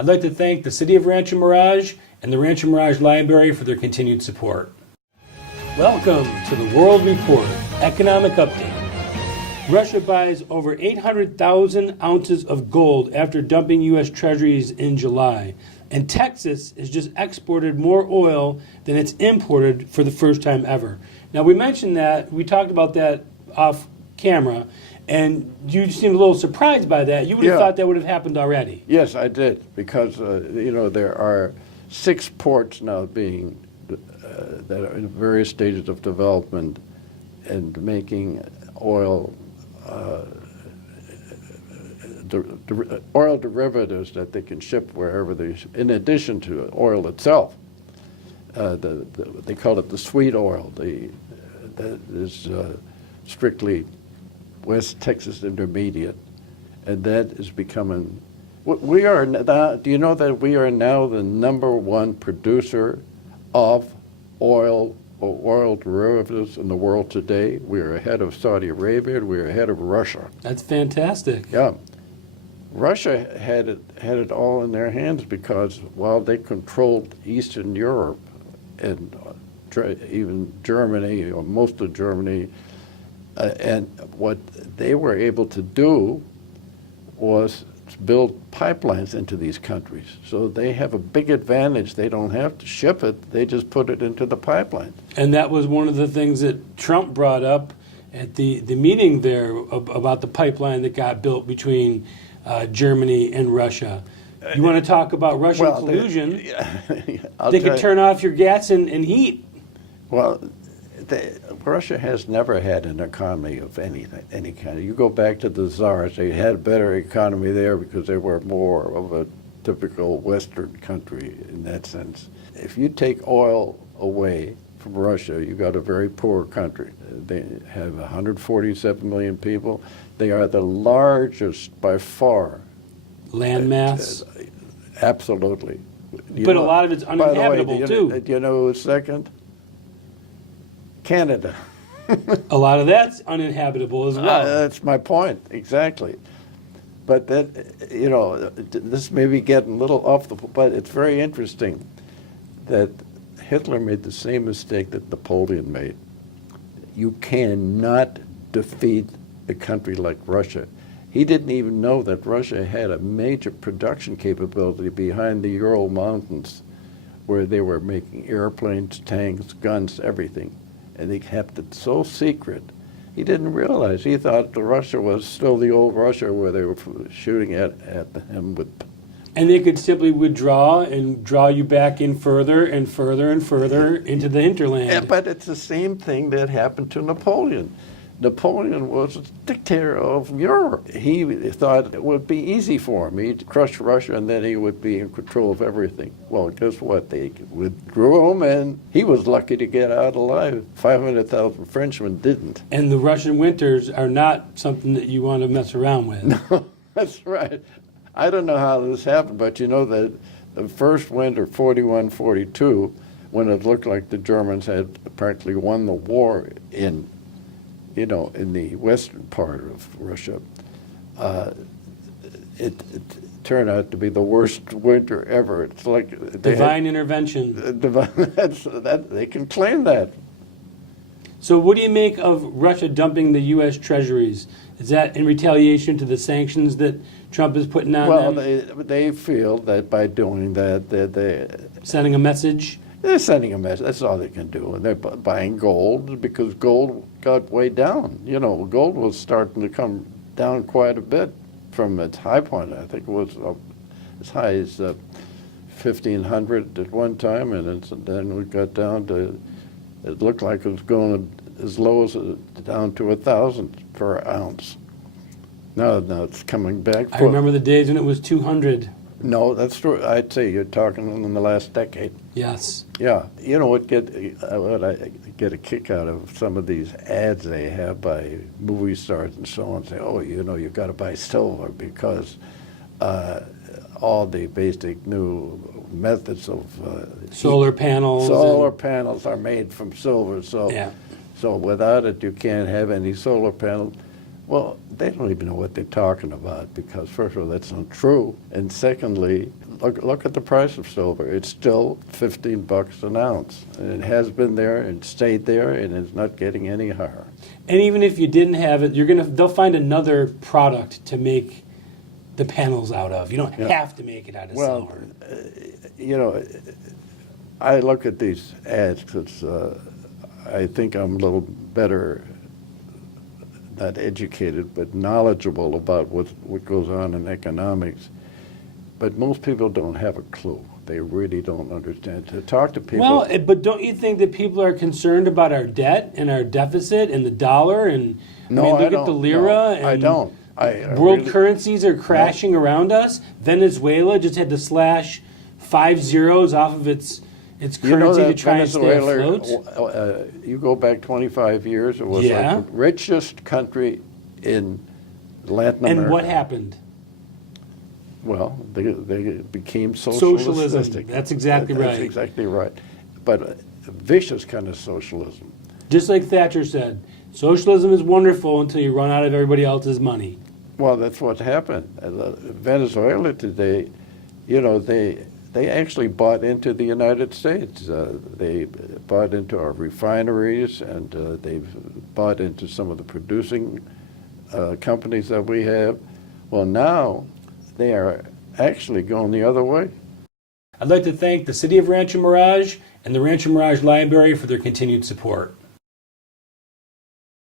I'd like to thank the City of Rancho Mirage and the Rancho Mirage Library for their continued support. Welcome to the World Report Economic Update. Russia buys over 800,000 ounces of gold after dumping U.S. Treasuries in July. And Texas has just exported more oil than it's imported for the first time ever. Now, we mentioned that, we talked about that off camera, and you seemed a little surprised by that. You would have thought that would have happened already. Yes, I did, because, there are 6 ports now being, that are in various stages of development and making oil oil derivatives that they can ship wherever they, in addition to oil itself. They call it the sweet oil. That is strictly West Texas Intermediate, and that is becoming. We are now. Do you know that we are now the #1 producer of oil or oil derivatives in the world today? We are ahead of Saudi Arabia. We are ahead of Russia. That's fantastic. Yeah. Russia had it all in their hands because while they controlled Eastern Europe and even Germany, or most of Germany, and what they were able to do was to build pipelines into these countries. So they have a big advantage. They don't have to ship it. They just put it into the pipeline. And that was one of the things that Trump brought up at the meeting there about the pipeline that got built between Germany and Russia. You want to talk about Russian collusion? They could turn off your gas and heat. Well, Russia has never had an economy of any kind. You go back to the Tsars, they had a better economy there because they were more of a typical Western country in that sense. If you take oil away from Russia, you got a very poor country. They have 147 million people. They are the largest by far. Landmass? Absolutely. But a lot of it's uninhabitable, too. Do you know who's second? Canada. A lot of that's uninhabitable as well. That's my point, exactly. But this may be getting a little off but it's very interesting that Hitler made the same mistake that Napoleon made. You cannot defeat a country like Russia. He didn't even know that Russia had a major production capability behind the Ural Mountains, where they were making airplanes, tanks, guns, everything. And they kept it so secret. He didn't realize. He thought the Russia was still the old Russia where they were shooting at him with. And they could simply withdraw and draw you back in further and further and further into the hinterland. Yeah, but it's the same thing that happened to Napoleon. Napoleon was a dictator of Europe. He thought it would be easy for him. He'd crush Russia and then he would be in control of everything. Well, guess what? They withdrew him and he was lucky to get out alive. 500,000 Frenchmen didn't. And the Russian winters are not something that you want to mess around with. No, that's right. I don't know how this happened, but you know that the first winter, 41-42, when it looked like the Germans had apparently won the war in the western part of Russia, it turned out to be the worst winter ever. It's like divine intervention. They can claim that. So what do you make of Russia dumping the U.S. Treasuries? Is that in retaliation to the sanctions that Trump is putting on them? Well, they feel that by doing that, they're sending a message? They're sending a message. That's all they can do. And they're buying gold because gold got way down. Gold was starting to come down quite a bit from its high point. I think it was as high as 1,500 at one time, and then we got down to, it looked like it was going as low as down to 1,000 per ounce. Now it's coming back. I remember the days when it was 200. No, that's true. I'd say you're talking in the last decade. Yes. Yeah. You know what I get a kick out of some of these ads they have by movie stars and so on, say, oh, you've got to buy silver because all the basic new methods of solar panels are made from silver. So without it, you can't have any solar panels. Well, they don't even know what they're talking about because, first of all, that's not true. And secondly, look at the price of silver. It's still $15 an ounce, and it has been there and stayed there, and it's not getting any higher. And even if you didn't have it, they'll find another product to make the panels out of. You don't have to make it out of silver. You know, I look at these ads because I think I'm a little better, not educated, but knowledgeable about what goes on in economics. But most people don't have a clue. They really don't understand. To talk to people. Well, but don't you think that people are concerned about our debt and our deficit and the dollar? And No, look at the lira. No, and I don't. World currencies are crashing around us. Venezuela just had to slash 5 zeros off of its currency to try and stay afloat. You go back 25 years, it was like the richest country in Latin America. And what happened? Well, they became socialistic. That's exactly right. That's exactly right. But a vicious kind of socialism. Just like Thatcher said, socialism is wonderful until you run out of everybody else's money. Well, that's what happened. Venezuela today, you know, they actually bought into the United States. They bought into our refineries, and they've bought into some of the producing companies that we have. Well, now they are actually going the other way. I'd like to thank the City of Rancho Mirage and the Rancho Mirage Library for their continued support.